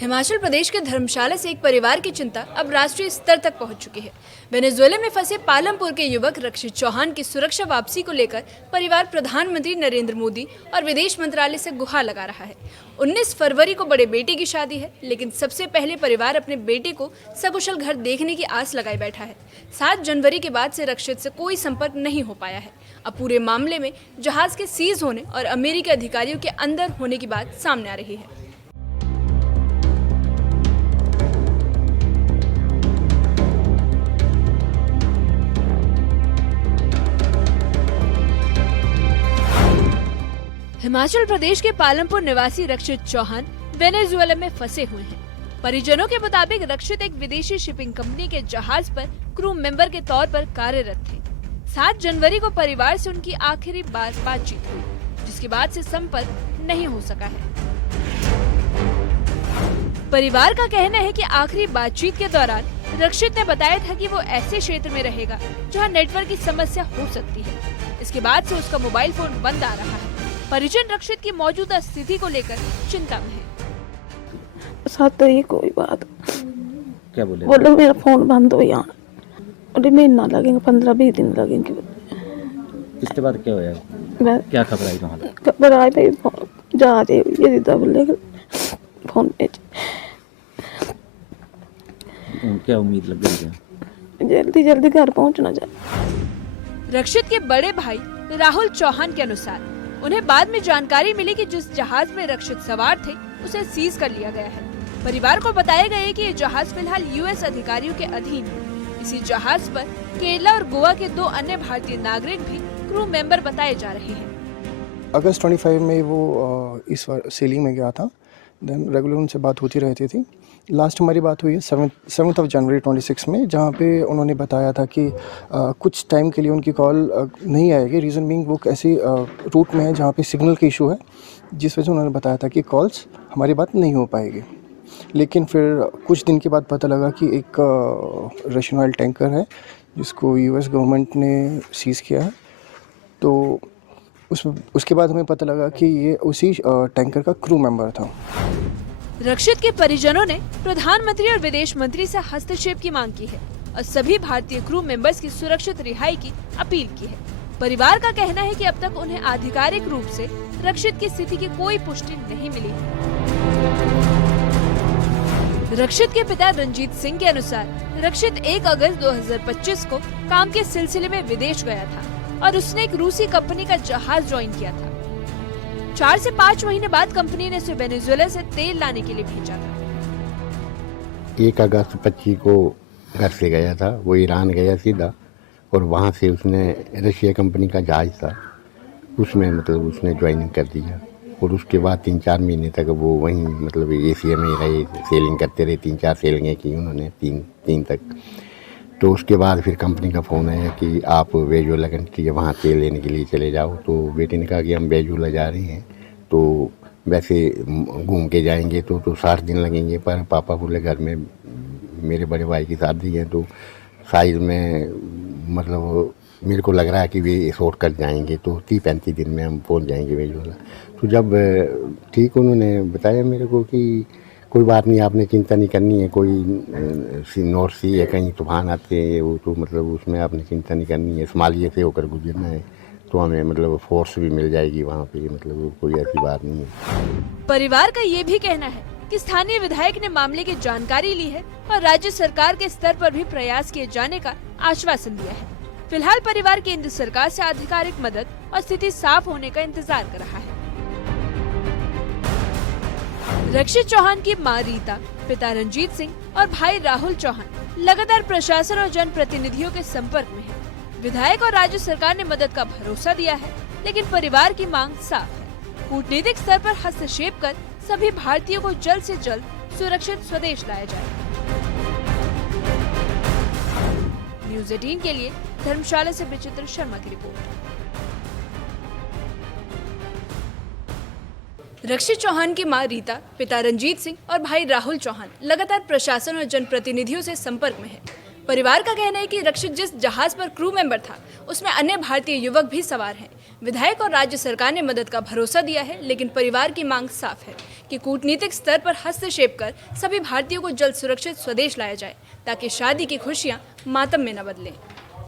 हिमाचल प्रदेश के धर्मशाला से एक परिवार की चिंता अब राष्ट्रीय स्तर तक पहुंच चुकी है। वेनेजुएला में फंसे पालमपुर के युवक रक्षित चौहान की सुरक्षा वापसी को लेकर परिवार प्रधानमंत्री नरेंद्र मोदी और विदेश मंत्रालय से गुहार लगा रहा है। 19 फरवरी को बड़े बेटे की शादी है, लेकिन सबसे पहले परिवार अपने बेटे को सकुशल घर देखने की आस लगाए बैठा है। 7 जनवरी के बाद से रक्षित से कोई संपर्क नहीं हो पाया है। अब पूरे मामले में जहाज के सीज होने और अमेरिकी अधिकारियों के अंदर होने की बात सामने आ रही है। हिमाचल प्रदेश के पालमपुर निवासी रक्षित चौहान वेनेजुएला में फंसे हुए हैं। परिजनों के मुताबिक रक्षित एक विदेशी शिपिंग कंपनी के जहाज पर क्रू मेंबर के तौर पर कार्यरत थे। 7 जनवरी को परिवार से उनकी आखिरी बार बातचीत हुई, जिसके बाद से संपर्क नहीं हो सका है। परिवार का कहना है कि आखिरी बातचीत के दौरान रक्षित ने बताया था कि वो ऐसे क्षेत्र में रहेगा जहां नेटवर्क की समस्या हो सकती है। इसके बाद से उसका मोबाइल फोन बंद आ रहा है। परिजन रक्षित की मौजूदा स्थिति को लेकर चिंता में है। साथ तो ये कोई बात क्या बोले मेरा फोन बंद हो यहाँ, बोले महीना लगेंगे, 15-20 दिन लगेंगे। इसके बाद क्या होया, क्या खबर आई वहाँ? खबर आई भाई जा रहे ये बोले फोन पे क्या उम्मीद लग गई है? जल्दी घर पहुँचना चाहिए। रक्षित के बड़े भाई राहुल चौहान के अनुसार उन्हें बाद में जानकारी मिली कि जिस जहाज में रक्षित सवार थे उसे सीज कर लिया गया है। परिवार को बताया गया है कि ये जहाज फिलहाल यूएस अधिकारियों के अधीन है। इसी जहाज पर केरला और गोवा के 2 अन्य भारतीय नागरिक भी क्रू मेंबर बताए जा रहे हैं। अगस्त 25 में वो इस बार सेलिंग में गया था। देन रेगुलर उनसे बात होती रहती थी। लास्ट हमारी बात हुई है 7 जनवरी 26 में, जहाँ पे उन्होंने बताया था कि कुछ टाइम के लिए उनकी कॉल नहीं आएगी। रीज़न बीइंग वो ऐसी रूट में है जहाँ पे सिग्नल का इशू है, जिस वजह से उन्होंने बताया था कि कॉल्स हमारी बात नहीं हो पाएगी। लेकिन फिर कुछ दिन के बाद पता लगा कि एक रशियन ऑयल टैंकर है जिसको यूएस गवर्नमेंट ने सीज़ किया है। तो उसके बाद हमें पता लगा कि ये उसी टैंकर का क्रू मेंबर था। रक्षित के परिजनों ने प्रधानमंत्री और विदेश मंत्री से हस्तक्षेप की मांग की है और सभी भारतीय क्रू मेंबर्स की सुरक्षित रिहाई की अपील की है। परिवार का कहना है कि अब तक उन्हें आधिकारिक रूप से रक्षित की स्थिति की कोई पुष्टि नहीं मिली है। रक्षित के पिता रंजीत सिंह के अनुसार रक्षित 1 अगस्त 2025 को काम के सिलसिले में विदेश गया था और उसने एक रूसी कंपनी का जहाज ज्वाइन किया था। 4 से 5 महीने बाद कंपनी ने उसे वेनेजुएला से तेल लाने के लिए भेजा था। 1 अगस्त 25 को घर से गया था, वो ईरान गया सीधा, और वहाँ से उसने रशिया कंपनी का जहाज था उसमें मतलब उसने ज्वाइनिंग कर दिया। और उसके बाद 3-4 महीने तक वो वहीं मतलब एशिया में रहे, सेलिंग करते रहे। 3-4 सेलिंगें की उन्होंने, 3 तक। तो उसके बाद फिर कंपनी का फ़ोन आया कि आप वेनेजुएला कंट्री है, वहाँ तेल लेने के लिए चले जाओ। तो बेटे ने कहा कि हम वेनेजुएला जा रहे हैं, तो वैसे घूम के जाएंगे तो 60 दिन लगेंगे, पर पापा बोले घर में मेरे बड़े भाई की शादी है, तो शायद में मतलब मेरे को लग रहा है कि वे शॉर्ट कर जाएंगे, तो 30-35 दिन में हम पहुँच जाएंगे वेनेजुएला। तो जब ठीक उन्होंने बताया मेरे को कि कोई बात नहीं, आपने चिंता नहीं करनी है, कोई नॉर्थ सी है, कहीं तूफान आते हैं, वो तो मतलब उसमें आपने चिंता नहीं करनी है, सोमालिया से होकर गुजरना है, तो हमें मतलब फोर्स भी मिल जाएगी वहाँ पे, मतलब कोई ऐसी बात नहीं है। परिवार का ये भी कहना है कि स्थानीय विधायक ने मामले की जानकारी ली है और राज्य सरकार के स्तर पर भी प्रयास किए जाने का आश्वासन दिया है। फिलहाल परिवार केंद्र सरकार से आधिकारिक मदद और स्थिति साफ होने का इंतजार कर रहा है। रक्षित चौहान की मां रीता, पिता रंजीत सिंह और भाई राहुल चौहान लगातार प्रशासन और जनप्रतिनिधियों के संपर्क में हैं। विधायक और राज्य सरकार ने मदद का भरोसा दिया है, लेकिन परिवार की मांग साफ है। कूटनीतिक स्तर पर हस्तक्षेप कर सभी भारतीयों को जल्द से जल्द सुरक्षित स्वदेश लाया जाए। न्यूज़ 18 के लिए धर्मशाला से विचित्र शर्मा की रिपोर्ट। रक्षित चौहान की मां रीता, पिता रंजीत सिंह और भाई राहुल चौहान लगातार प्रशासन और जनप्रतिनिधियों से संपर्क में है। परिवार का कहना है कि रक्षित जिस जहाज पर क्रू मेंबर था उसमें अन्य भारतीय युवक भी सवार हैं। विधायक और राज्य सरकार ने मदद का भरोसा दिया है, लेकिन परिवार की मांग साफ है कि कूटनीतिक स्तर पर हस्तक्षेप कर सभी भारतीयों को जल्द सुरक्षित स्वदेश लाया जाए ताकि शादी की खुशियां मातम में न बदलें।